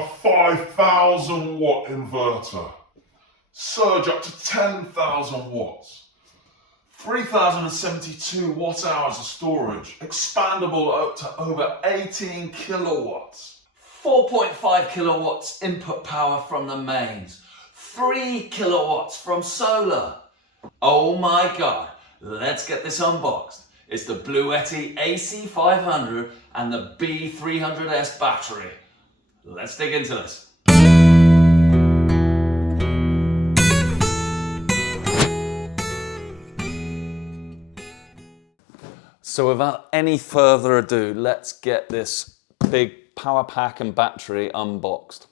a 5,000 watt inverter. Surge up to 10,000 watts. 3,072 watt hours of storage. Expandable up to over 18 kilowatts. 4.5 kilowatts input power from the mains. 3 kilowatts from solar. Oh my God, let's get this unboxed. It's the Bluetti AC500 and the B300S battery. Let's dig into this. So without any further ado, let's get this big power pack and battery unboxed.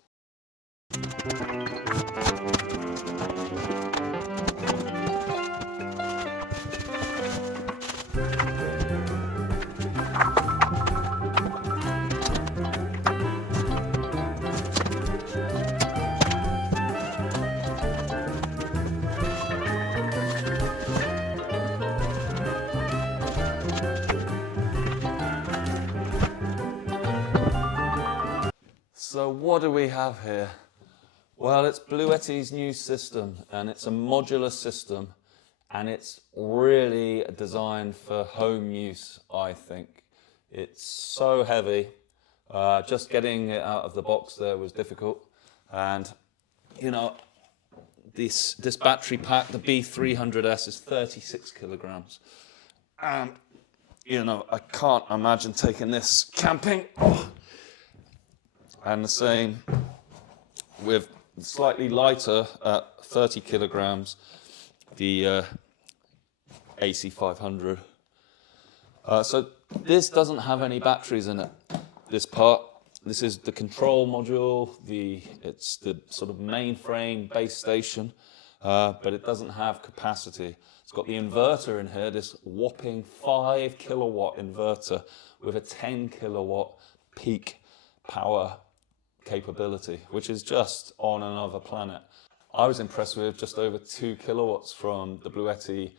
So what do we have here? Well, it's Bluetti's new system, and it's a modular system, and it's really designed for home use, I think. It's so heavy. Just getting it out of the box there was difficult. And, you know, this battery pack, the B300S, is 36 kilograms. And, you know, I can't imagine taking this camping. Oh. And the same with slightly lighter at 30 kilograms, the AC500. So this doesn't have any batteries in it, this part. This is the control module, it's the sort of mainframe base station, but it doesn't have capacity. It's got the inverter in here, this whopping 5 kilowatt inverter with a 10 kilowatt peak power capability, which is just on another planet. I was impressed with just over 2 kilowatts from the Bluetti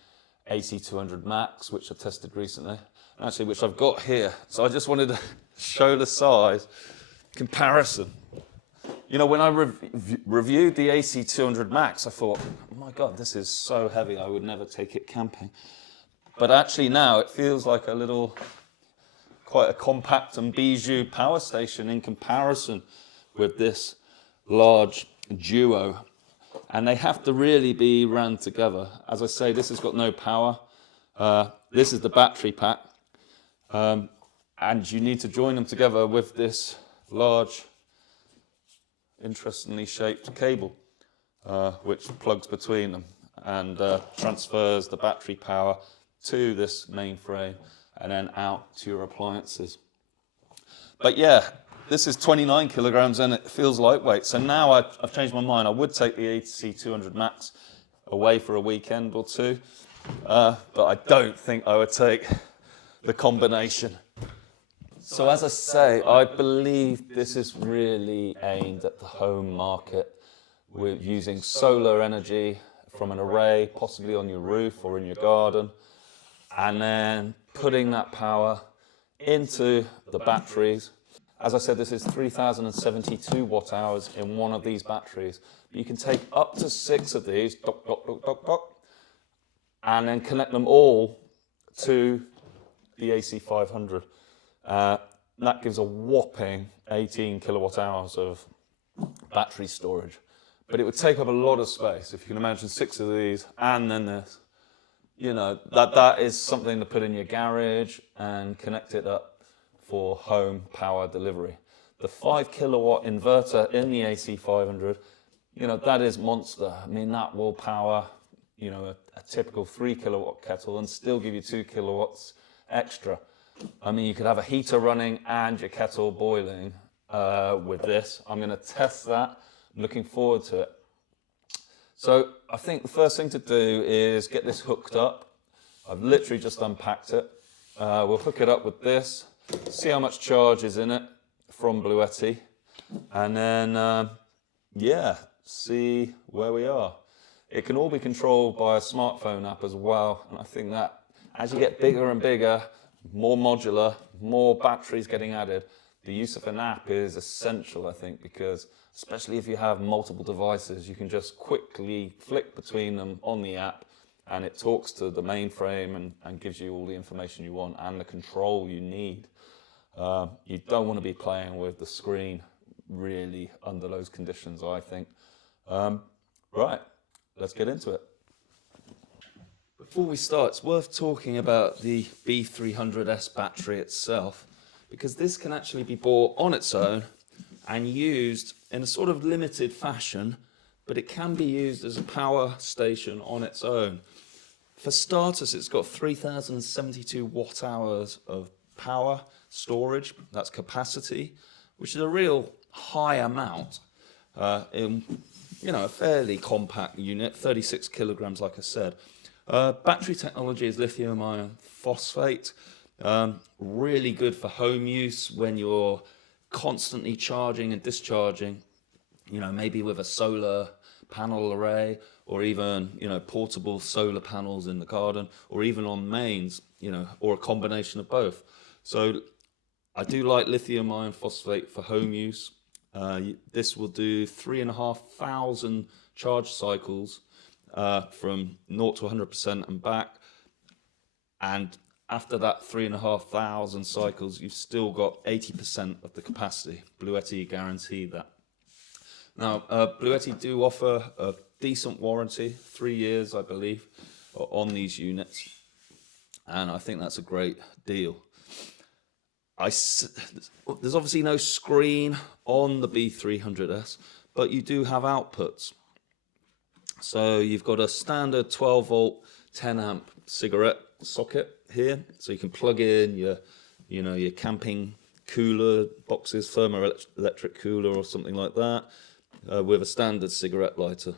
AC500 Max, which I tested recently, actually which I've got here. So I just wanted to show the size comparison. You know, when I reviewed the AC500 Max, I thought, oh my God, this is so heavy, I would never take it camping. But actually now it feels like quite a compact and bijou power station in comparison with this large duo, and they have to really be ran together. As I say, this has got no power. This is the battery pack, and you need to join them together with this large, interestingly shaped cable, which plugs between them and transfers the battery power to this mainframe and then out to your appliances. But yeah, this is 29 kilograms and it feels lightweight. So now I've changed my mind. I would take the AC500 Max away for a weekend or two, but I don't think I would take the combination. So as I say, I believe this is really aimed at the home market. We're using solar energy from an array, possibly on your roof or in your garden, and then putting that power into the batteries. As I said, this is 3,072 watt hours in one of these batteries. You can take up to 6 of these, and then connect them all to the AC500. That gives a whopping 18 kilowatt hours of battery storage. But it would take up a lot of space. If you can imagine 6 of these and then this. You know, that is something to put in your garage and connect it up for home power delivery. The 5 kilowatt inverter in the AC500, you know, that is monster. I mean, that will power, you know, a typical 3 kilowatt kettle and still give you 2 kilowatts extra. I mean, you could have a heater running and your kettle boiling with this. I'm going to test that. I'm looking forward to it. So I think the first thing to do is get this hooked up. I've literally just unpacked it. We'll hook it up with this, see how much charge is in it from Bluetti, and then, yeah, see where we are. It can all be controlled by a smartphone app as well, and I think that as you get bigger and bigger, more modular, more batteries getting added, the use of an app is essential, I think, because especially if you have multiple devices, you can just quickly flick between them on the app, and it talks to the mainframe and gives you all the information you want and the control you need. You don't want to be playing with the screen really under those conditions, I think. Right, let's get into it. Before we start, it's worth talking about the B300S battery itself, because this can actually be bought on its own and used in a sort of limited fashion, but it can be used as a power station on its own. For starters, it's got 3,072 watt hours of power storage, that's capacity, which is a real high amount in a fairly compact unit, 36 kilograms, like I said. Battery technology is lithium iron phosphate, really good for home use when you're constantly charging and discharging, maybe with a solar panel array, or even, portable solar panels in the garden, or even on mains, or a combination of both. So I do like lithium iron phosphate for home use. This will do 3,500 charge cycles from 0 to 100% and back. And after that 3,500 cycles, you've still got 80% of the capacity. Bluetti guarantee that. Now, Bluetti do offer a decent warranty, 3 years, I believe, on these units. And I think that's a great deal. There's obviously no screen on the B300S, but you do have outputs. So you've got a standard 12 volt, 10 amp cigarette socket here. So you can plug in your camping cooler boxes, thermoelectric cooler or something like that, with a standard cigarette lighter.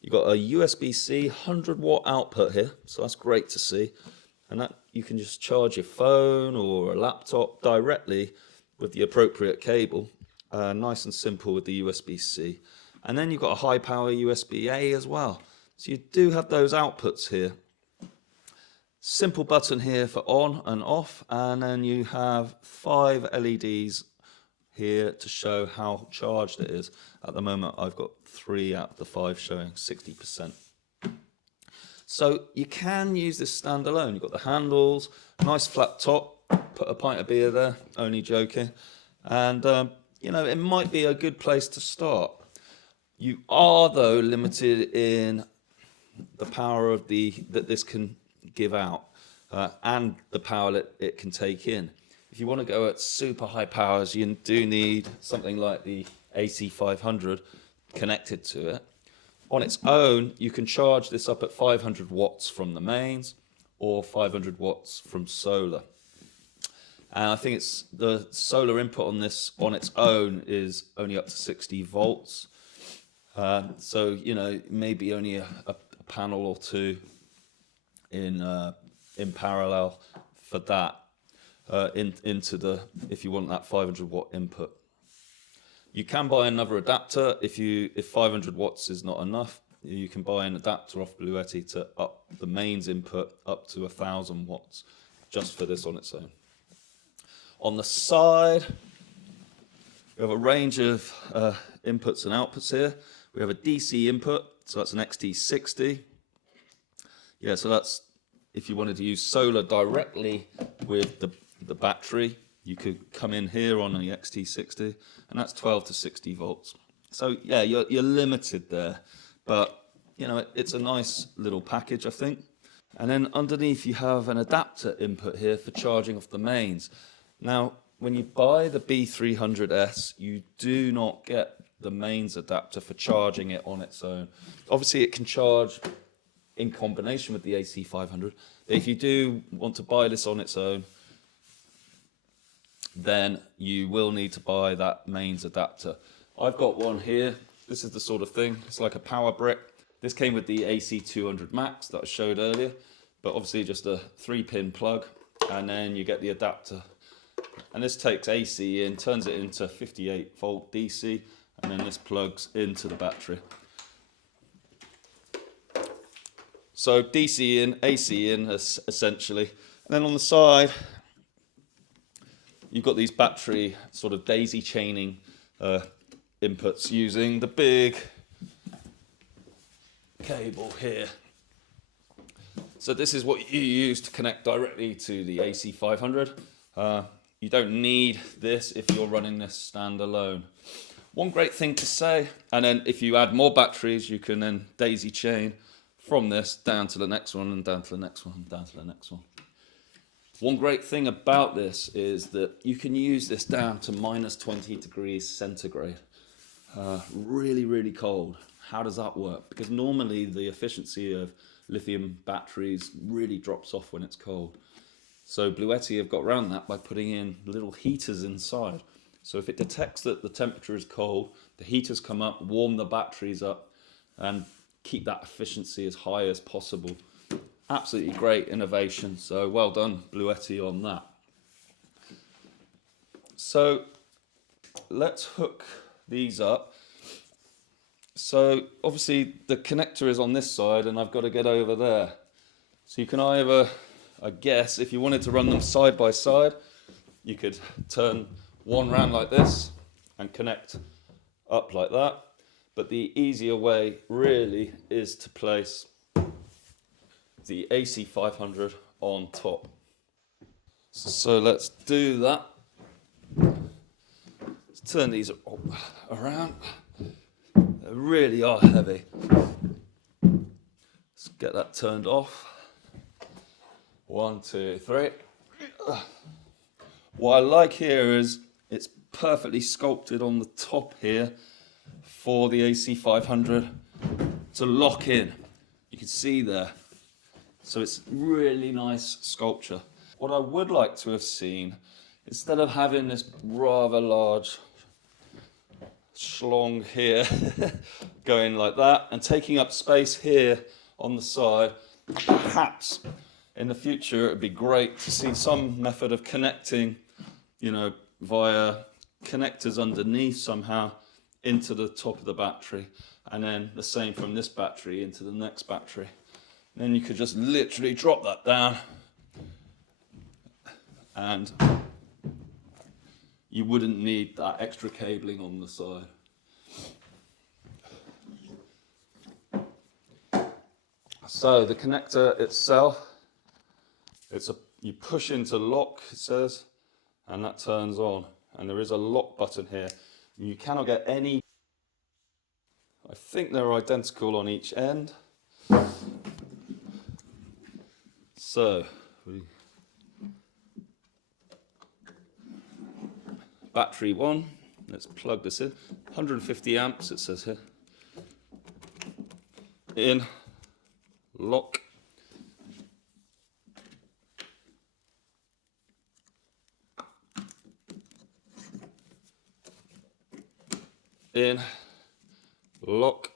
You've got a USB-C 100 watt output here, so that's great to see. And that you can just charge your phone or a laptop directly with the appropriate cable. Nice and simple with the USB-C. And then you've got a high power USB-A as well. So you do have those outputs here. Simple button here for on and off. And then you have 5 LEDs here to show how charged it is. At the moment, I've got 3 out of the 5 showing 60%. So you can use this standalone. You've got the handles, nice flat top, put a pint of beer there, only joking. And, it might be a good place to start. You are, though, limited in the power that this can give out and the power that it can take in. If you want to go at super high powers, you do need something like the AC500 connected to it. On its own, you can charge this up at 500 watts from the mains or 500 watts from solar. And I think it's the solar input on this on its own is only up to 60 volts. So, maybe only a panel or two in parallel for that if you want that 500 watt input. You can buy another adapter if 500 watts is not enough. You can buy an adapter off Bluetti to up the mains input up to 1,000 watts just for this on its own. On the side, we have a range of inputs and outputs here. We have a DC input, so that's an XT60. Yeah, so that's if you wanted to use solar directly with the battery, you could come in here on the XT60, and that's 12 to 60 volts. So yeah, you're limited there, but it's a nice little package, I think. And then underneath you have an adapter input here for charging off the mains. Now, when you buy the B300S, you do not get the mains adapter for charging it on its own. Obviously, it can charge in combination with the AC500. If you do want to buy this on its own, then you will need to buy that mains adapter. I've got one here. This is the sort of thing. It's like a power brick. This came with the AC200 Max that I showed earlier, but obviously just a 3-pin plug, and then you get the adapter. And this takes AC in, turns it into 58 volt DC, and then this plugs into the battery. So DC in, AC in, essentially. And then on the side, you've got these battery sort of daisy chaining inputs using the big cable here. So this is what you use to connect directly to the AC500. You don't need this if you're running this standalone. One great thing to say, and then if you add more batteries, you can then daisy chain from this down to the next one and down to the next one and down to the next one. One great thing about this is that you can use this down to minus 20 degrees centigrade. Really, really cold. How does that work? Because normally the efficiency of lithium batteries really drops off when it's cold. So Bluetti have got around that by putting in little heaters inside. So if it detects that the temperature is cold, the heaters come up, warm the batteries up, and keep that efficiency as high as possible. Absolutely great innovation. So well done, Bluetti, on that. So let's hook these up. So obviously the connector is on this side and I've got to get over there. So you can either, I guess, if you wanted to run them side by side, you could turn one round like this and connect up like that. But the easier way really is to place the AC500 on top. So let's do that. Let's turn these around. They really are heavy. Let's get that turned off. 1, 2, 3. What I like here is it's perfectly sculpted on the top here for the AC500 to lock in. You can see there. So it's really nice sculpture. What I would like to have seen, instead of having this rather large schlong here going like that and taking up space here on the side, perhaps in the future it would be great to see some method of connecting, you know, via connectors underneath somehow into the top of the battery, and then the same from this battery into the next battery. Then you could just literally drop that down and you wouldn't need that extra cabling on the side. So the connector itself, you push into lock, it says, and that turns on. And there is a lock button here. You cannot get any, I think they're identical on each end. So, battery 1, let's plug this in. 150 amps, it says here. In, lock. In, lock.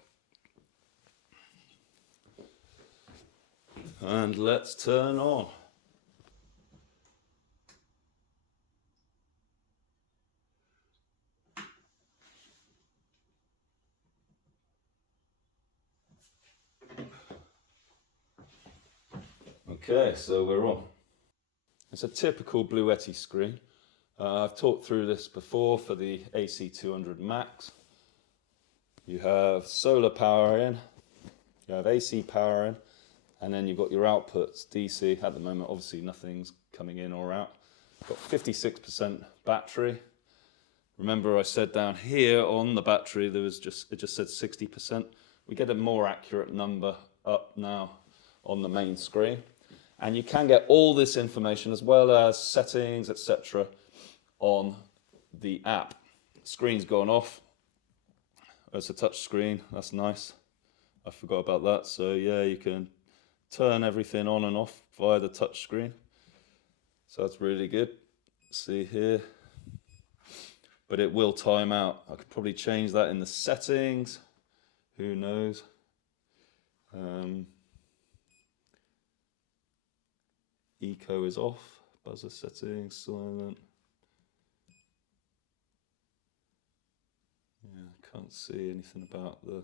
And let's turn on. Okay, so we're on. It's a typical Bluetti screen. I've talked through this before for the AC200 Max. You have solar power in, you have AC power in, and then you've got your outputs, DC. At the moment, obviously nothing's coming in or out. Got 56% battery. Remember I said down here on the battery, it just said 60%. We get a more accurate number up now on the main screen. And you can get all this information as well as settings, etc. on the app. Screen's gone off. It's a touch screen, that's nice. I forgot about that. So yeah, you can turn everything on and off via the touch screen. So that's really good. See here. But it will time out. I could probably change that in the settings. Who knows? Eco is off. Buzzer settings, silent. Yeah, I can't see anything about the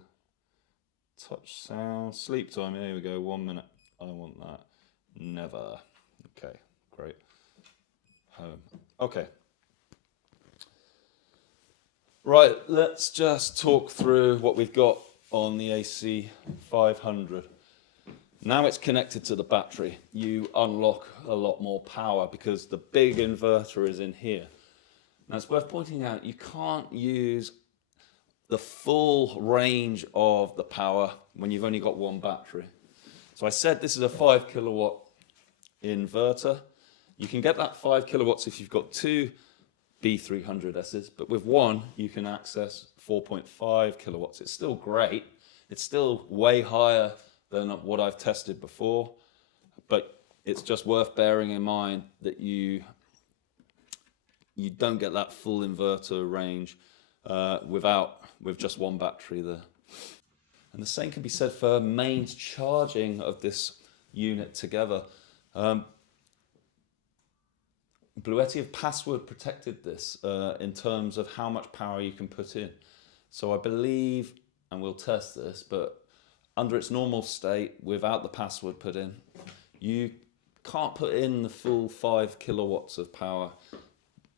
touch sound. Sleep time, here we go, 1 minute. I want that. Never. Okay, great. Home. Okay, Right, let's just talk through what we've got on the AC500. Now it's connected to the battery. You unlock a lot more power because the big inverter is in here. Now it's worth pointing out you can't use the full range of the power when you've only got one battery. So I said this is a 5 kilowatt inverter. You can get that 5 kilowatts if you've got two B300Ss, but with one you can access 4.5 kilowatts. It's still great. It's still way higher than what I've tested before, but it's just worth bearing in mind that you don't get that full inverter range with just one battery there. And the same can be said for mains charging of this unit together. Bluetti have password protected this in terms of how much power you can put in. So I believe, and we'll test this, but under its normal state, without the password put in, you can't put in the full 5 kilowatts of power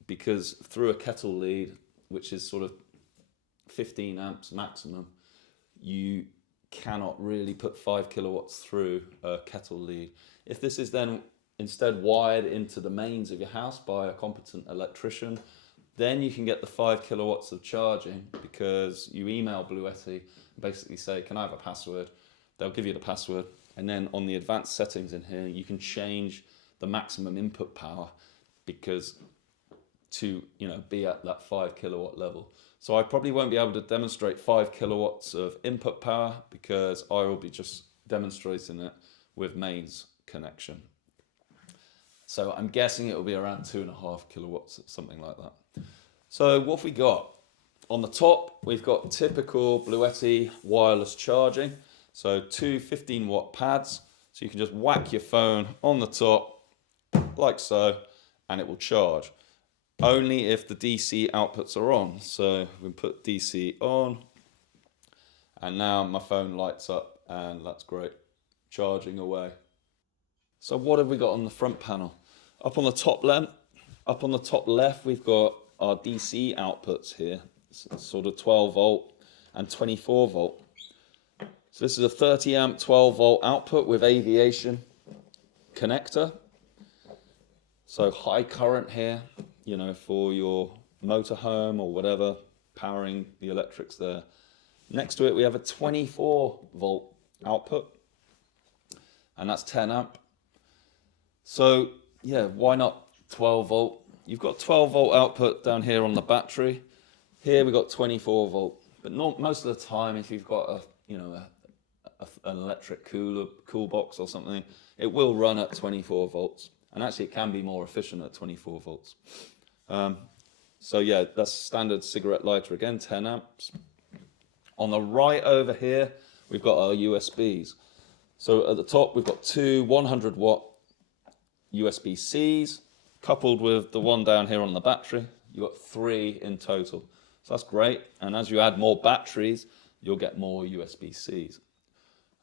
because through a Kettle lead, which is sort of 15 amps maximum, you cannot really put 5 kilowatts through a Kettle lead. If this is then instead wired into the mains of your house by a competent electrician, then you can get the 5 kilowatts of charging because you email Bluetti and basically say, can I have a password? They'll give you the password. And then on the advanced settings in here, you can change the maximum input power because to be at that 5 kilowatt level. So I probably won't be able to demonstrate 5 kilowatts of input power because I will be just demonstrating it with mains connection. So I'm guessing it will be around 2.5 kilowatts, something like that. So what have we got? On the top, we've got typical Bluetti wireless charging. So two 15-watt pads. So you can just whack your phone on the top, like so, and it will charge. Only if the DC outputs are on. So we put DC on, and now my phone lights up, and that's great. Charging away. So what have we got on the front panel? Up on the top left, we've got our DC outputs here, sort of 12 volt and 24 volt. So this is a 30 amp 12 volt output with aviation connector. So high current here, for your motorhome or whatever, powering the electrics there. Next to it, we have a 24 volt output, and that's 10 amp. So yeah, why not 12 volt? You've got 12 volt output down here on the battery. Here we've got 24 volt. But most of the time, if you've got an electric cool box or something, it will run at 24 volts. And actually, it can be more efficient at 24 volts. So yeah, that's standard cigarette lighter again, 10 amps. On the right over here, we've got our USBs. So at the top, we've got two 100 watt USB-Cs, coupled with the one down here on the battery. You've got 3 in total. So that's great. And as you add more batteries, you'll get more USB-Cs.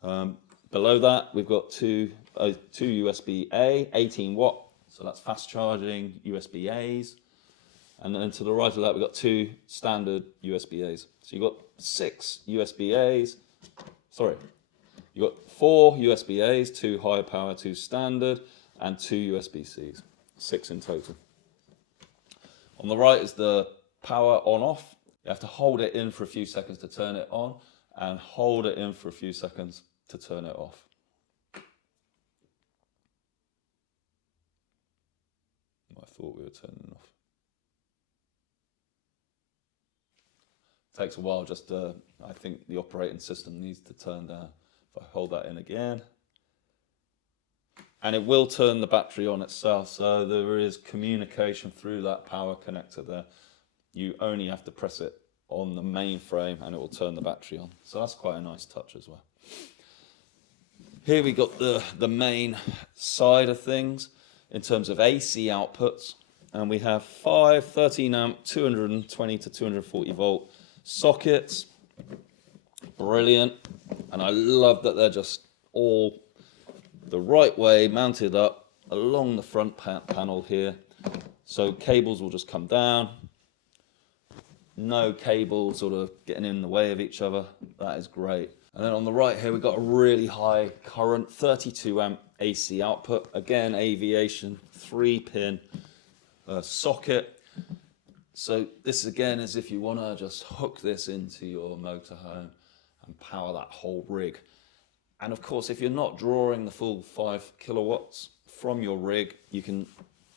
Below that, we've got two USB-A, 18 watt. So that's fast charging USB-As. And then to the right of that, we've got 2 standard USB-As. So you've got 6 USB-As. Sorry, you've got 4 USB-As, 2 high power, 2 standard, and 2 USB-Cs, 6 in total. On the right is the power on-off. You have to hold it in for a few seconds to turn it on, and hold it in for a few seconds to turn it off. I thought we were turning it off. Takes a while, I think the operating system needs to turn down. If I hold that in again, and it will turn the battery on itself, so there is communication through that power connector there. You only have to press it on the main frame and it will turn the battery on. So that's quite a nice touch as well. Here we got the main side of things in terms of AC outputs, and we have 5 13 amp 220 to 240 volt sockets. Brilliant. And I love that they're just all the right way mounted up along the front panel here. So cables will just come down, no cable sort of getting in the way of each other. That is great. And then on the right here, we've got a really high current 32 amp AC output. Again, aviation, 3-pin socket. So this again is if you want to just hook this into your motorhome and power that whole rig. And of course, if you're not drawing the full 5 kilowatts from your rig, you can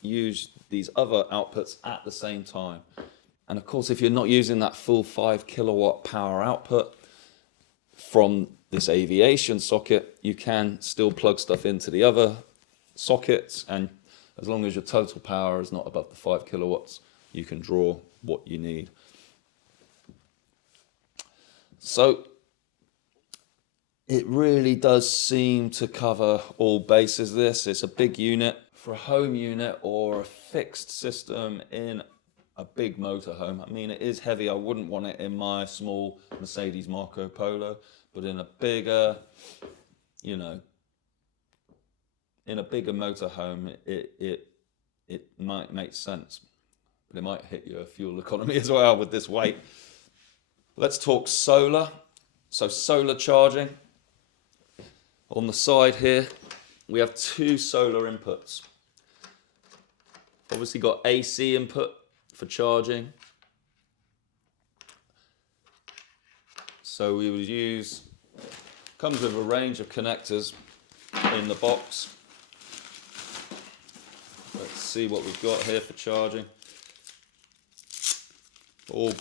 use these other outputs at the same time. And of course, if you're not using that full 5 kilowatt power output from this aviation socket, you can still plug stuff into the other sockets, and as long as your total power is not above the 5 kilowatts, you can draw what you need. So it really does seem to cover all bases. This is a big unit for a home unit or a fixed system in a big motorhome. I mean, it is heavy. I wouldn't want it in my small Mercedes Marco Polo, but in a bigger, you know, in a bigger motorhome, it might make sense, but it might hit your fuel economy as well with this weight. Let's talk solar. So solar charging. On the side here, we have 2 solar inputs. Obviously got AC input for charging. So we would use, comes with a range of connectors in the box. Let's see what we've got here for charging. All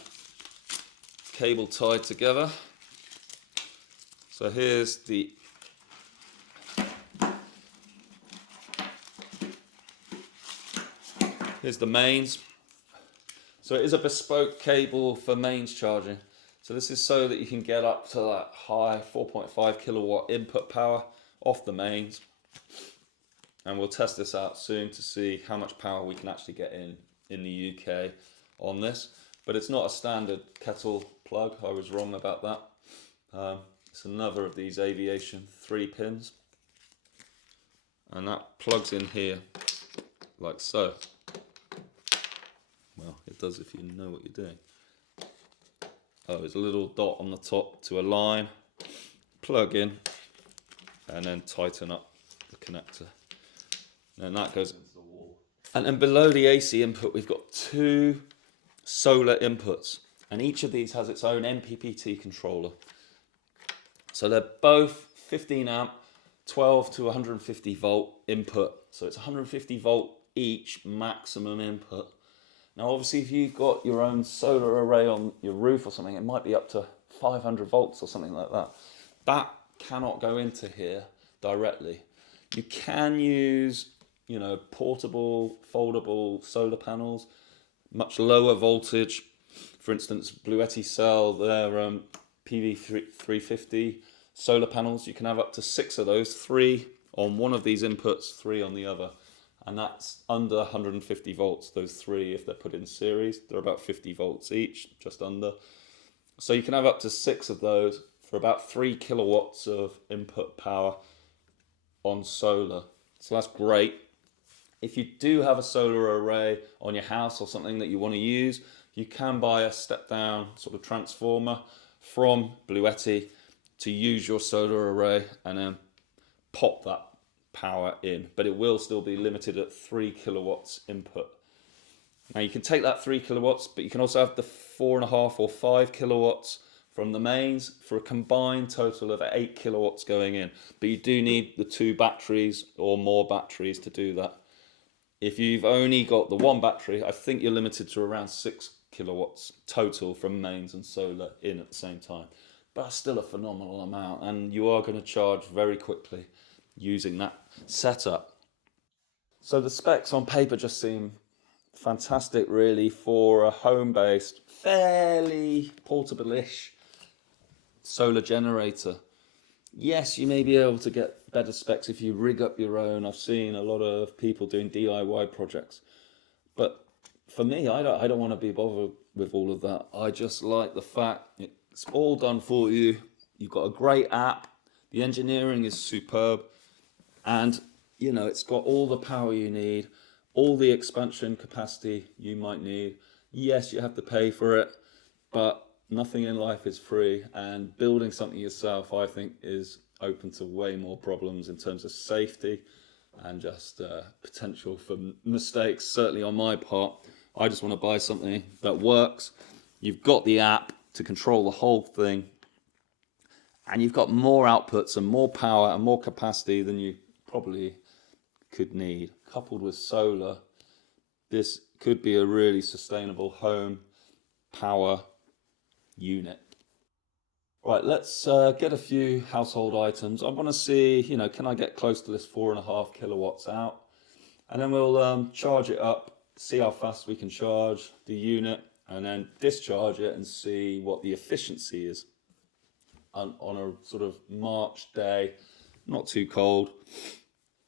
cable tied together. So here's the mains. So it is a bespoke cable for mains charging. So this is so that you can get up to that high 4.5 kilowatt input power off the mains. And we'll test this out soon to see how much power we can actually get in the UK on this. But it's not a standard Kettle plug. I was wrong about that. It's another of these aviation 3 pins. And that plugs in here like so. Well, it does if you know what you're doing. Oh, there's a little dot on the top to align, plug in, and then tighten up the connector. And that goes into the wall. And then below the AC input, we've got 2 solar inputs. And each of these has its own MPPT controller. So they're both 15 amp, 12 to 150 volt input. So it's 150 volt each maximum input. Now, obviously, if you've got your own solar array on your roof or something, it might be up to 500 volts or something like that. That cannot go into here directly. You can use, you know, portable, foldable solar panels, much lower voltage. For instance, Bluetti sell their PV350 solar panels. You can have up to 6 of those, 3 on one of these inputs, 3 on the other. And that's under 150 volts, those 3, if they're put in series. They're about 50 volts each, just under. So you can have up to 6 of those for about 3 kilowatts of input power on solar. So that's great. If you do have a solar array on your house or something that you want to use, you can buy a step-down sort of transformer from Bluetti to use your solar array and then pop that power in, but it will still be limited at 3 kilowatts input. Now you can take that 3 kilowatts, but you can also have the 4.5 or 5 kilowatts from the mains for a combined total of 8 kilowatts going in. But you do need the 2 batteries or more batteries to do that. If you've only got the 1 battery, I think you're limited to around 6 kilowatts total from mains and solar in at the same time. But that's still a phenomenal amount, and you are going to charge very quickly using that setup. So the specs on paper just seem fantastic really for a home-based, fairly portable-ish solar generator. Yes, you may be able to get better specs if you rig up your own. I've seen a lot of people doing DIY projects. But for me, I don't want to be bothered with all of that. I just like the fact it's all done for you. You've got a great app. The engineering is superb. And, you know, it's got all the power you need, all the expansion capacity you might need. Yes, you have to pay for it. but nothing in life is free, and building something yourself, I think, is open to way more problems in terms of safety and just potential for mistakes, certainly on my part. I just want to buy something that works. You've got the app to control the whole thing, and you've got more outputs and more power and more capacity than you probably could need. Coupled with solar, this could be a really sustainable home power unit. Right, let's get a few household items. I want to see, can I get close to this 4.5 kilowatts out? And then we'll charge it up, see how fast we can charge the unit, and then discharge it and see what the efficiency is on a sort of March day, not too cold.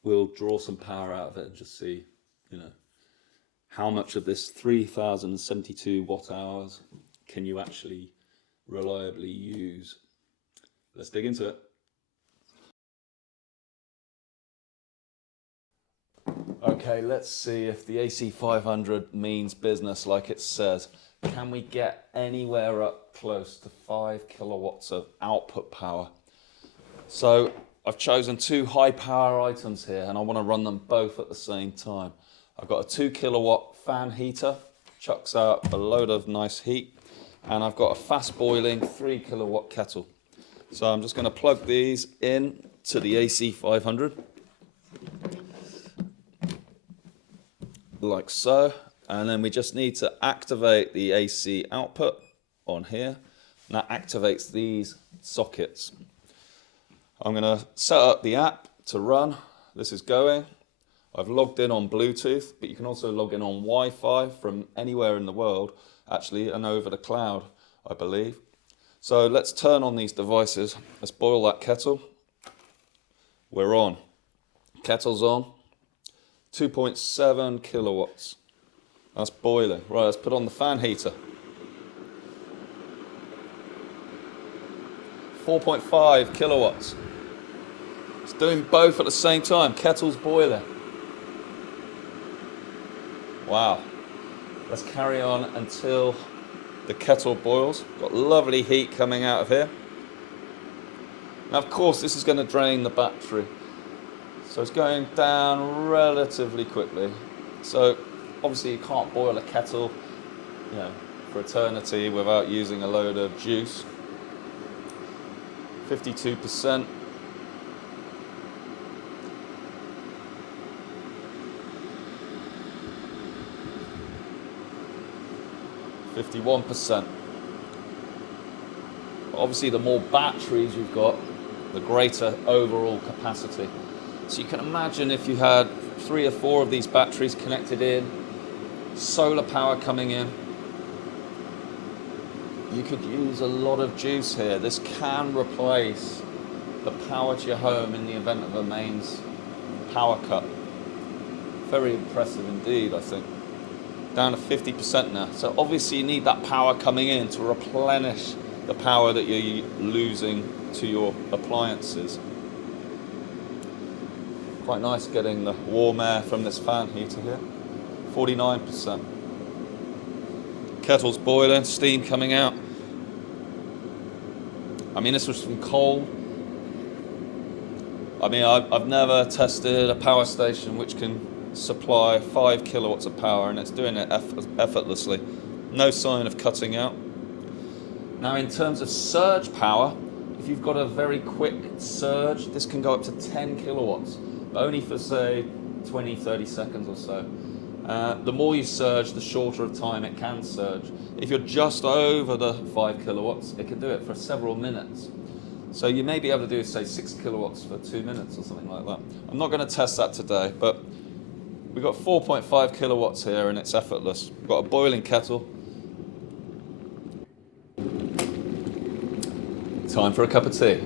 We'll draw some power out of it and just see, how much of this 3,072 watt hours can you actually reliably use. Let's dig into it. Okay, let's see if the AC500 means business like it says. Can we get anywhere up close to 5 kilowatts of output power? So I've chosen two high power items here, and I want to run them both at the same time. I've got a 2 kilowatt fan heater, chucks out a load of nice heat, and I've got a fast boiling 3 kilowatt kettle. So I'm just going to plug these in to the AC500 like so, and then we just need to activate the AC output on here, and that activates these sockets. I'm going to set up the app to run. This is going. I've logged in on Bluetooth, but you can also log in on Wi-Fi from anywhere in the world, actually, and over the cloud, I believe. So let's turn on these devices. Let's boil that kettle. We're on. Kettle's on. 2.7 kilowatts. That's boiling. Right, let's put on the fan heater. 4.5 kilowatts. It's doing both at the same time. Kettle's boiling. Wow. Let's carry on until the kettle boils. Got lovely heat coming out of here. Now, of course, this is going to drain the battery. So it's going down relatively quickly. So obviously you can't boil a kettle, for eternity without using a load of juice. 52%. %. Obviously, the more batteries you've got, the greater overall capacity. So you can imagine if you had 3 or 4 of these batteries connected in, solar power coming in, you could use a lot of juice here. This can replace the power to your home in the event of a mains power cut. Very impressive indeed, I think. Down to 50% now. So obviously you need that power coming in to replenish the power that you're losing to your appliances. Quite nice getting the warm air from this fan heater here. 49%. Kettle's boiling, steam coming out. I mean, this was from coal. I mean, I've never tested a power station which can supply 5 kilowatts of power, and it's doing it effortlessly. No sign of cutting out. Now, in terms of surge power, if you've got a very quick surge, this can go up to 10 kilowatts, but only for, say, 20, 30 seconds or so. The more you surge, the shorter of time it can surge. If you're just over the 5 kilowatts, it can do it for several minutes. So you may be able to do, say, 6 kilowatts for 2 minutes or something like that. I'm not going to test that today, but we've got 4.5 kilowatts here, and it's effortless. We've got a boiling kettle. Time for a cup of tea.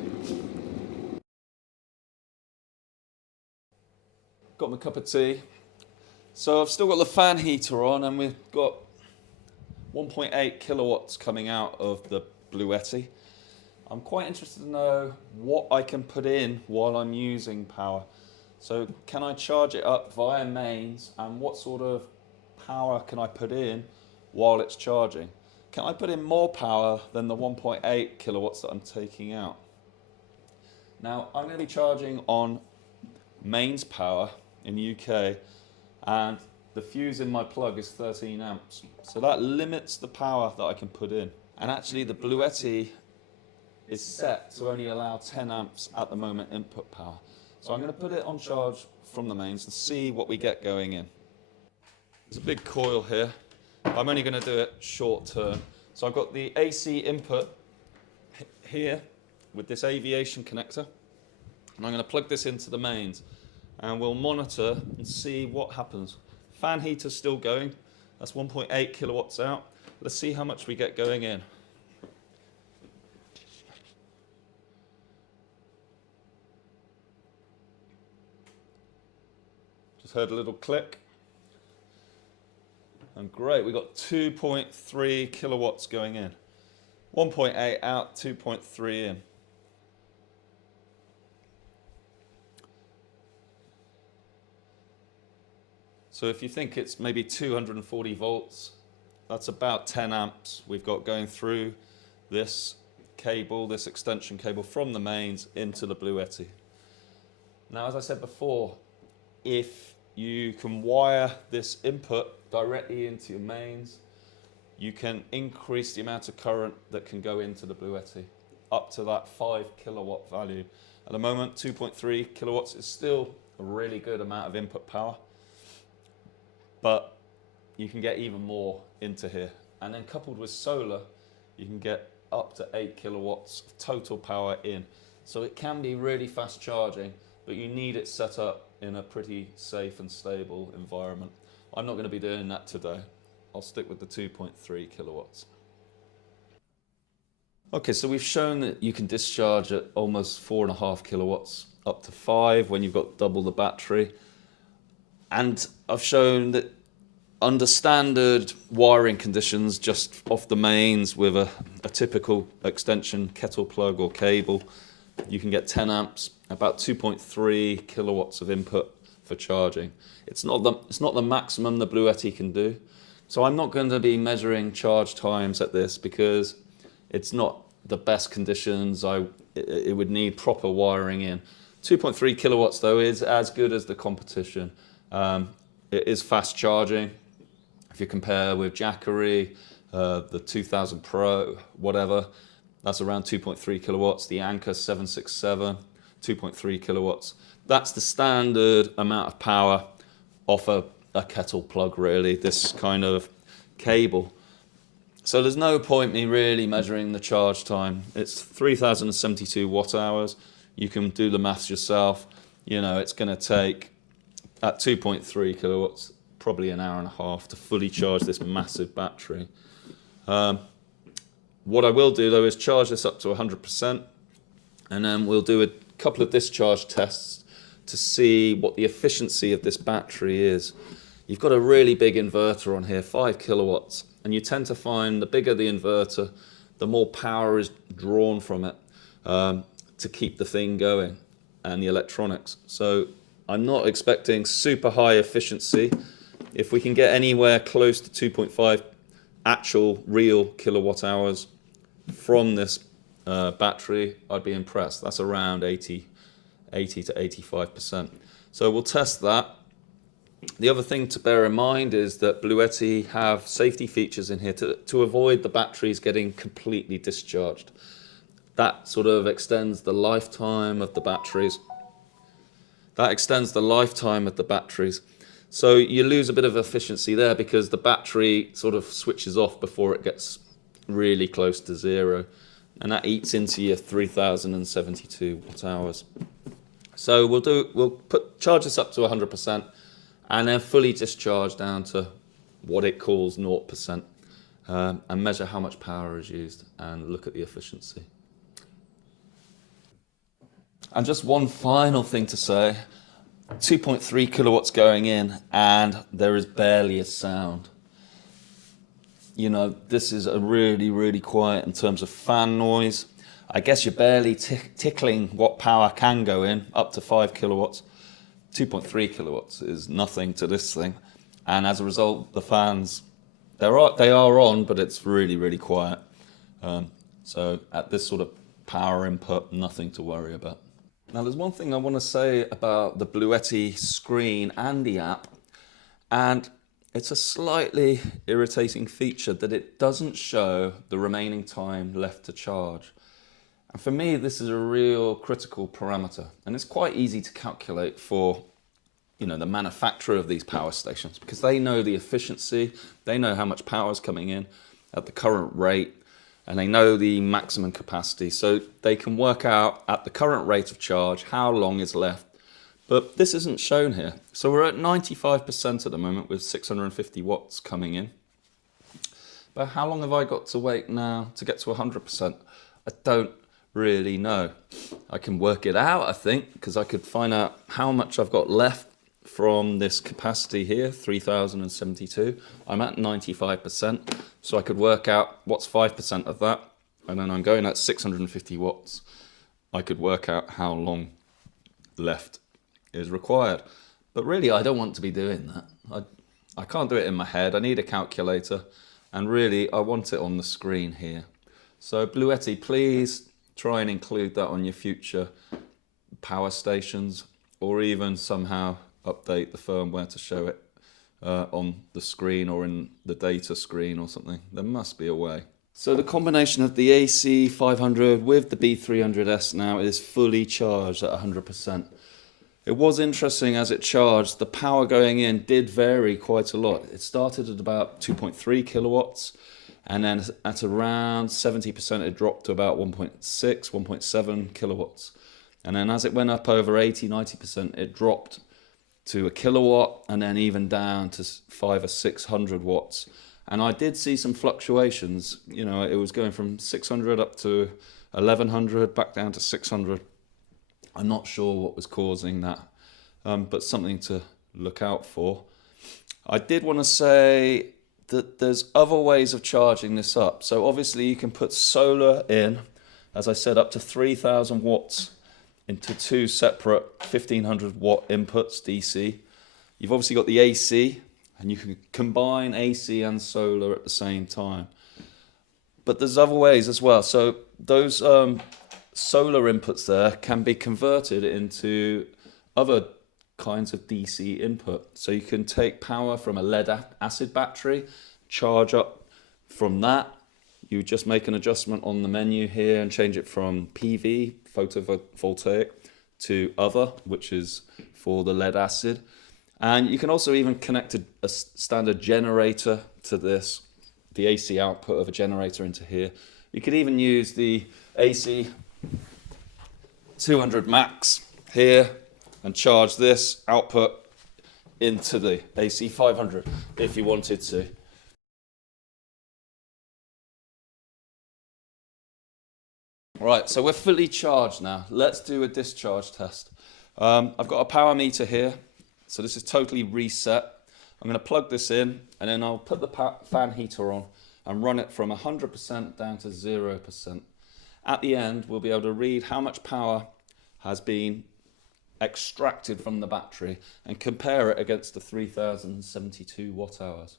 Got my cup of tea. So I've still got the fan heater on, and we've got 1.8 kilowatts coming out of the Bluetti. I'm quite interested to know what I can put in while I'm using power. So can I charge it up via mains, and what sort of power can I put in while it's charging? can I put in more power than the 1.8 kilowatts that I'm taking out? Now, I'm going to be charging on mains power in UK, and the fuse in my plug is 13 amps. So that limits the power that I can put in. And actually the Bluetti is set to only allow 10 amps at the moment input power. So I'm going to put it on charge from the mains and see what we get going in. There's a big coil here. I'm only going to do it short term. So I've got the AC input here with this aviation connector, and I'm going to plug this into the mains, and we'll monitor and see what happens. Fan heater's still going. That's 1.8 kilowatts out. Let's see how much we get going in. Just heard a little click. And great, we got 2.3 kilowatts going in. 1.8 out, 2.3 in. So if you think it's maybe 240 volts, that's about 10 amps we've got going through this cable, this extension cable from the mains into the Bluetti. Now, as I said before, if you can wire this input directly into your mains, you can increase the amount of current that can go into the Bluetti up to that 5 kilowatt value. At the moment, 2.3 kilowatts is still a really good amount of input power, but you can get even more into here. And then coupled with solar, you can get up to 8 kilowatts of total power in. So it can be really fast charging, but you need it set up in a pretty safe and stable environment. I'm not going to be doing that today. I'll stick with the 2.3 kilowatts. Okay, so we've shown that you can discharge at almost 4.5 kilowatts up to 5 when you've got double the battery. And I've shown that under standard wiring conditions, just off the mains with a typical extension kettle plug or cable, you can get 10 amps, about 2.3 kilowatts of input for charging. It's not the maximum the Bluetti can do. So I'm not going to be measuring charge times at this because it's not the best conditions. It would need proper wiring in. 2.3 kilowatts though is as good as the competition. It is fast charging. If you compare with Jackery, the 2000 Pro, whatever, that's around 2.3 kilowatts. The Anker 767, 2.3 kilowatts. That's the standard amount of power off a kettle plug, really, this kind of cable. So there's no point me really measuring the charge time. It's 3072 watt hours. You can do the maths yourself. You know, it's going to take, at 2.3 kilowatts, probably an hour and a half to fully charge this massive battery. What I will do though is charge this up to 100%, and then we'll do a couple of discharge tests to see what the efficiency of this battery is. You've got a really big inverter on here, 5 kilowatts, and you tend to find the bigger the inverter, the more power is drawn from it to keep the thing going and the electronics. So I'm not expecting super high efficiency. If we can get anywhere close to 2.5 actual real kilowatt hours from this battery, I'd be impressed. That's around 80 to 85%. So we'll test that. The other thing to bear in mind is that Bluetti have safety features in here to avoid the batteries getting completely discharged. That sort of extends the lifetime of the batteries. So you lose a bit of efficiency there because the battery sort of switches off before it gets really close to zero. And that eats into your 3072 watt hours. So we'll charge this up to 100% and then fully discharge down to what it calls 0%, and measure how much power is used and look at the efficiency. And just one final thing to say, 2.3 kilowatts going in and there is barely a sound. You know, this is a really, really quiet in terms of fan noise. I guess you're barely tickling what power can go in, up to 5 kilowatts. 2.3 kilowatts is nothing to this thing. And as a result, the fans, They are on, but it's really, really quiet. So at this sort of power input, nothing to worry about. Now there's one thing I want to say about the Bluetti screen and the app, and it's a slightly irritating feature that it doesn't show the remaining time left to charge. And for me, this is a real critical parameter, and it's quite easy to calculate for the manufacturer of these power stations, because they know the efficiency, they know how much power is coming in at the current rate, and they know the maximum capacity, so they can work out at the current rate of charge how long is left. But this isn't shown here. So we're at 95% at the moment with 650 watts coming in. But how long have I got to wait now to get to 100%? I don't really know. I can work it out, I think, because I could find out how much I've got left from this capacity here, 3072. I'm at 95%, so I could work out what's 5% of that, and then I'm going at 650 watts. I could work out how long left is required. But really, I don't want to be doing that. I can't do it in my head. I need a calculator, and really, I want it on the screen here. So Bluetti, please try and include that on your future power stations, or even somehow update the firmware to show it on the screen or in the data screen or something. There must be a way. So the combination of the AC500 with the B300S now is fully charged at 100%. It was interesting as it charged, the power going in did vary quite a lot. It started at about 2.3 kilowatts, and then at around 70% it dropped to about 1.6, 1.7 kilowatts. And then as it went up over 80, 90%, it dropped to a kilowatt, and then even down to 500 or 600 watts. And I did see some fluctuations. It was going from 600 up to 1100, back down to 600. I'm not sure what was causing that, but something to look out for. I did want to say that there's other ways of charging this up. So obviously you can put solar in, as I said, up to 3000 watts into two separate 1500 watt inputs, DC. You've obviously got the AC, and you can combine AC and solar at the same time. But there's other ways as well. So those solar inputs there can be converted into other kinds of DC input. So you can take power from a lead acid battery, charge up from that. You just make an adjustment on the menu here and change it from PV, photovoltaic, to other, which is for the lead acid. And you can also even connect a standard generator to this, the AC output of a generator into here. You could even use the AC 200 max here and charge this output into the AC 500 if you wanted to. Right, so we're fully charged now. Let's do a discharge test. I've got a power meter here, so this is totally reset. I'm going to plug this in, and then I'll put the fan heater on and run it from 100% down to 0%. At the end, we'll be able to read how much power has been extracted from the battery and compare it against the 3072 watt hours.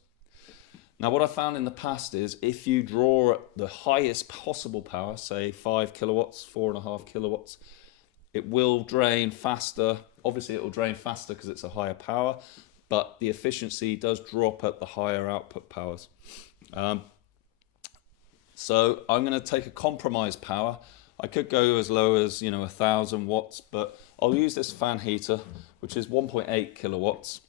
Now, what I found in the past is if you draw at the highest possible power, say 5 kilowatts, 4.5 kilowatts, it will drain faster. Obviously, it will drain faster because it's a higher power, but the efficiency does drop at the higher output powers. So I'm going to take a compromise power. I could go as low as 1,000 watts, but I'll use this fan heater, which is 1.8 kilowatts.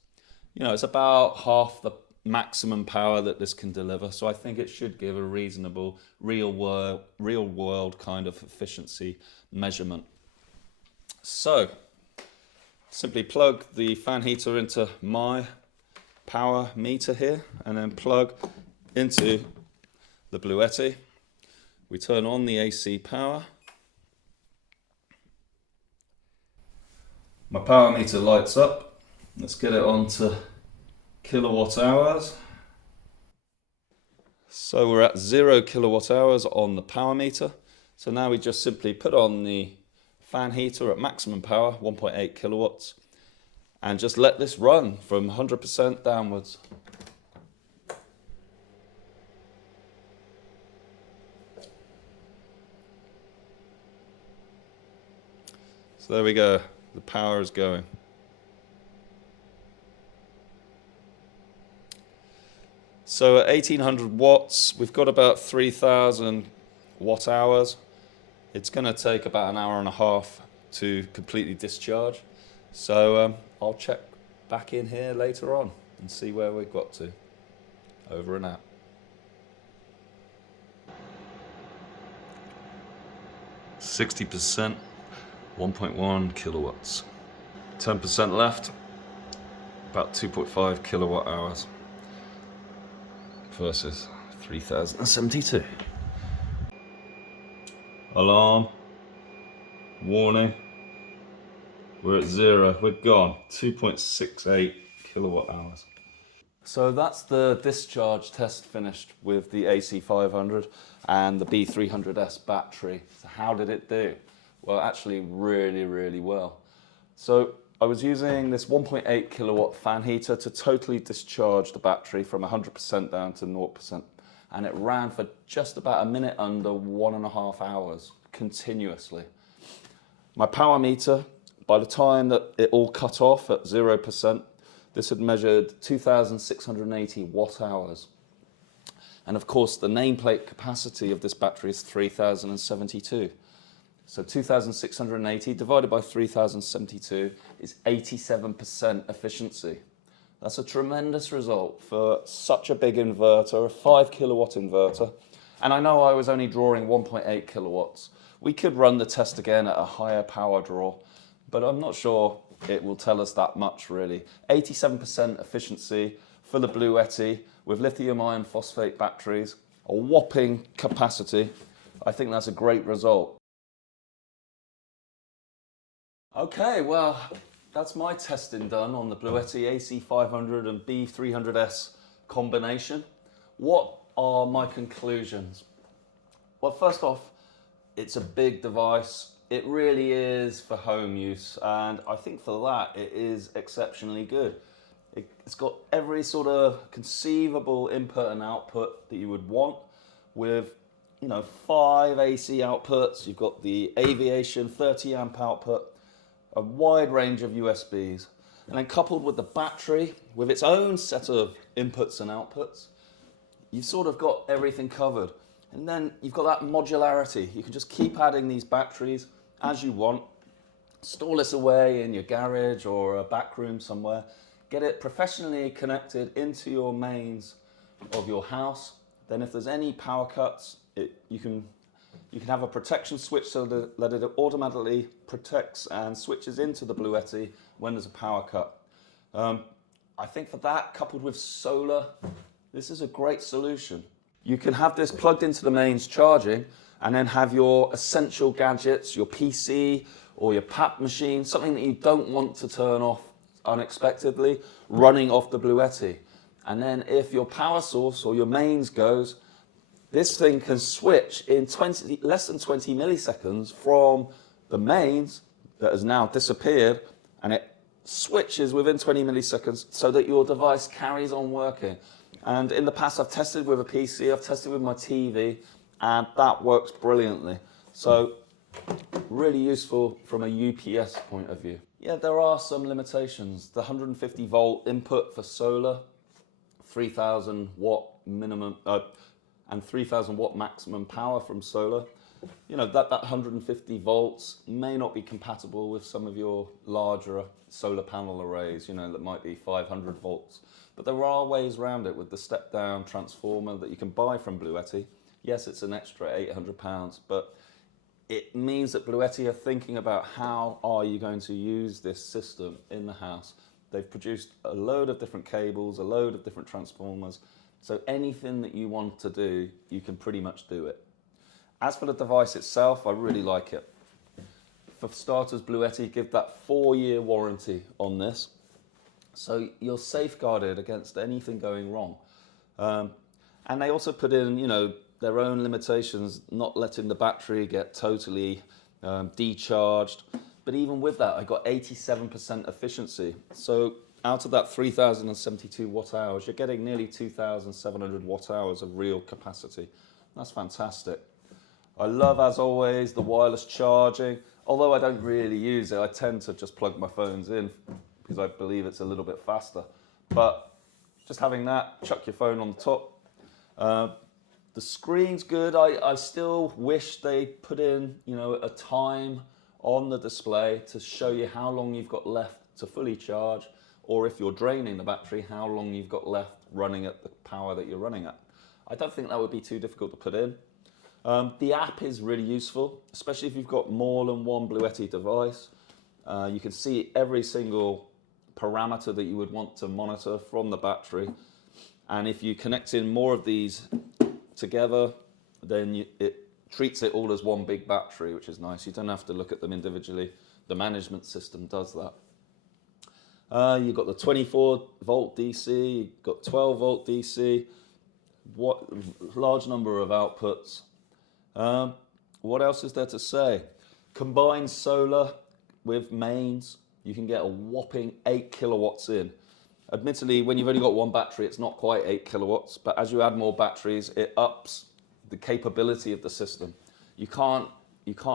It's about half the maximum power that this can deliver, so I think it should give a reasonable real world kind of efficiency measurement. So simply plug the fan heater into my power meter here, and then plug into the Bluetti. We turn on the AC power. My power meter lights up. Let's get it on to kilowatt hours. So we're at 0 kilowatt hours on the power meter. So now we just simply put on the fan heater at maximum power, 1.8 kilowatts, and just let this run from 100% downwards. So there we go, the power is going. So at 1800 watts, we've got about 3000 watt hours. It's going to take about an hour and a half to completely discharge. So I'll check back in here later on and see where we've got to. Over and out. %, 1.1 kilowatts. 10% left, about 2.5 kilowatt hours versus 3072. Alarm, warning, we're at 0, we're gone, 2.68 kilowatt hours. So that's the discharge test finished with the AC500 and the B300S battery. So how did it do? Well, actually really, really well. So I was using this 1.8 kilowatt fan heater to totally discharge the battery from 100% down to 0%. And it ran for just about a minute under 1.5 hours continuously. My power meter, by the time that it all cut off at 0%, this had measured 2,680 watt hours. And of course, the nameplate capacity of this battery is 3,072. So 2,680 divided by 3,072 is 87% efficiency. That's a tremendous result for such a big inverter, a 5 kilowatt inverter. And I know I was only drawing 1.8 kilowatts. We could run the test again at a higher power draw, but I'm not sure it will tell us that much really. 87% efficiency for the Bluetti with lithium iron phosphate batteries, a whopping capacity. I think that's a great result. Okay, well, that's my testing done on the Bluetti AC500 and B300S combination. What are my conclusions? Well, first off, it's a big device. It really is for home use, and I think for that it is exceptionally good. It's got every sort of conceivable input and output that you would want with, 5 AC outputs. You've got the aviation 30 amp output, a wide range of USBs, and then coupled with the battery with its own set of inputs and outputs, you've sort of got everything covered. And then you've got that modularity. You can just keep adding these batteries as you want. Store this away in your garage or a back room somewhere. Get it professionally connected into your mains of your house. Then if there's any power cuts, you can have a protection switch so that it automatically protects and switches into the Bluetti when there's a power cut. I think for that, coupled with solar, this is a great solution. You can have this plugged into the mains charging and then have your essential gadgets, your PC or your PAP machine, something that you don't want to turn off unexpectedly, running off the Bluetti. And then if your power source or your mains goes, this thing can switch in less than 20 milliseconds from the mains that has now disappeared, and it switches within 20 milliseconds so that your device carries on working. And in the past, I've tested with a PC, I've tested with my TV, and that works brilliantly. So really useful from a UPS point of view. Yeah, there are some limitations. The 150 volt input for solar, 3,000 watt minimum, and 3,000 watt maximum power from solar. That 150 volts may not be compatible with some of your larger solar panel arrays, that might be 500 volts. But there are ways around it with the step-down transformer that you can buy from Bluetti. Yes, it's an extra £800, but it means that Bluetti are thinking about how are you going to use this system in the house. They've produced a load of different cables, a load of different transformers, so anything that you want to do, you can pretty much do it. As for the device itself, I really like it. For starters, Bluetti give that 4-year warranty on this. So you're safeguarded against anything going wrong. And they also put in, their own limitations, not letting the battery get totally decharged. But even with that, I got 87% efficiency. So out of that 3,072 watt hours, you're getting nearly 2,700 watt hours of real capacity. That's fantastic. I love, as always, the wireless charging. Although I don't really use it, I tend to just plug my phones in because I believe it's a little bit faster. But just having that, chuck your phone on the top. The screen's good. I still wish they put in, a time on the display to show you how long you've got left to fully charge, or if you're draining the battery, how long you've got left running at the power that you're running at. I don't think that would be too difficult to put in. The app is really useful, especially if you've got more than one Bluetti device. You can see every single parameter that you would want to monitor from the battery. And if you connect in more of these together, then it treats it all as one big battery, which is nice. You don't have to look at them individually. The management system does that. You've got the 24 volt DC, you've got 12 volt DC, large number of outputs. What else is there to say? Combined solar with mains, you can get a whopping 8 kilowatts in. Admittedly, when you've only got one battery, it's not quite 8 kilowatts, but as you add more batteries, it ups the capability of the system. You can't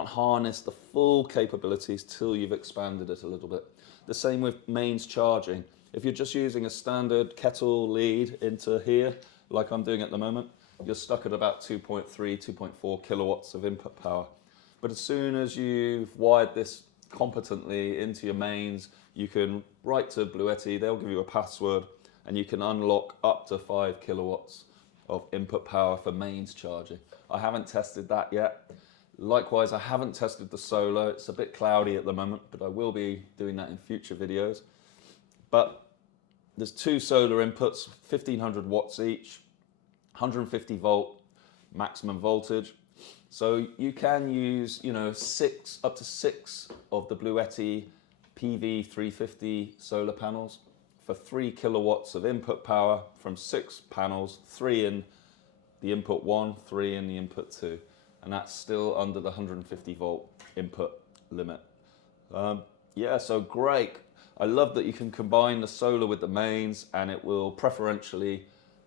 harness the full capabilities till you've expanded it a little bit. The same with mains charging. If you're just using a standard Kettle lead into here, like I'm doing at the moment, you're stuck at about 2.3, 2.4 kilowatts of input power. But as soon as you've wired this competently into your mains, you can write to Bluetti, they'll give you a password, and you can unlock up to 5 kilowatts of input power for mains charging. I haven't tested that yet. Likewise, I haven't tested the solar. It's a bit cloudy at the moment, but I will be doing that in future videos. But there's 2 solar inputs, 1500 watts each, 150 volt maximum voltage. So you can use, up to 6 of the Bluetti PV350 solar panels for 3 kilowatts of input power from 6 panels, 3 in the input 1, 3 in the input 2. And that's still under the 150 volt input limit. Yeah, so great. I love that you can combine the solar with the mains, and it will preferentially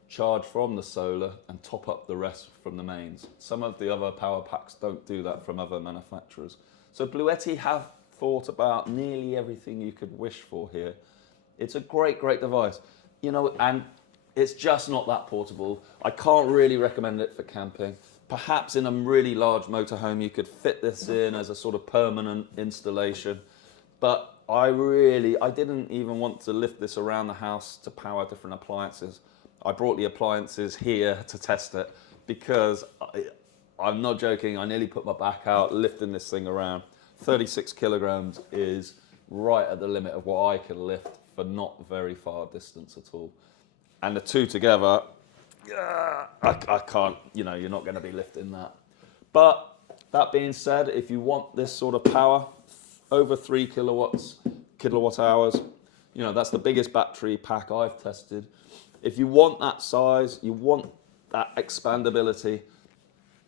charge from the solar and top up the rest from the mains. Some of the other power packs don't do that from other manufacturers. So Bluetti have thought about nearly everything you could wish for here. It's a great, great device, and it's just not that portable. I can't really recommend it for camping. Perhaps in a really large motorhome, you could fit this in as a sort of permanent installation. But I didn't even want to lift this around the house to power different appliances. I brought the appliances here to test it because I'm not joking, I nearly put my back out lifting this thing around. 36 kilograms is right at the limit of what I can lift for not very far distance at all. And the two together, I can't, you're not going to be lifting that. But that being said, if you want this sort of power, over 3 kilowatt hours, that's the biggest battery pack I've tested. If you want that size, you want that expandability,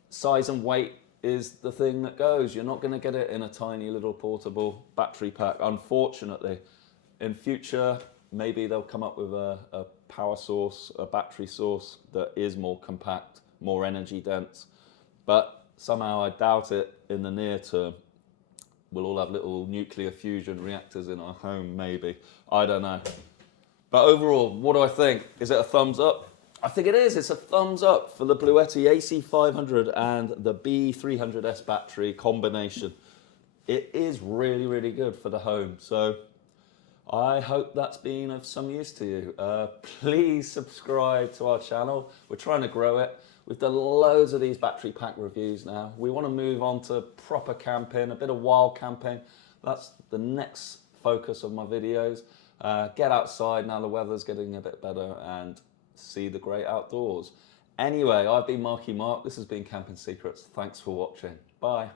size and weight is the thing that goes. You're not going to get it in a tiny little portable battery pack, unfortunately. In future, maybe they'll come up with a power source, a battery source that is more compact, more energy dense. But somehow I doubt it in the near term. We'll all have little nuclear fusion reactors in our home, maybe. I don't know. But overall, what do I think? Is it a thumbs up? I think it is. It's a thumbs up for the Bluetti AC500 and the B300S battery combination. It is really, really good for the home. So I hope that's been of some use to you. Please subscribe to our channel. We're trying to grow it. We've done loads of these battery pack reviews now. We want to move on to proper camping, a bit of wild camping. That's the next focus of my videos. Get outside now the weather's getting a bit better and see the great outdoors. Anyway, I've been Marky Mark. This has been Camping Secrets. Thanks for watching. Bye.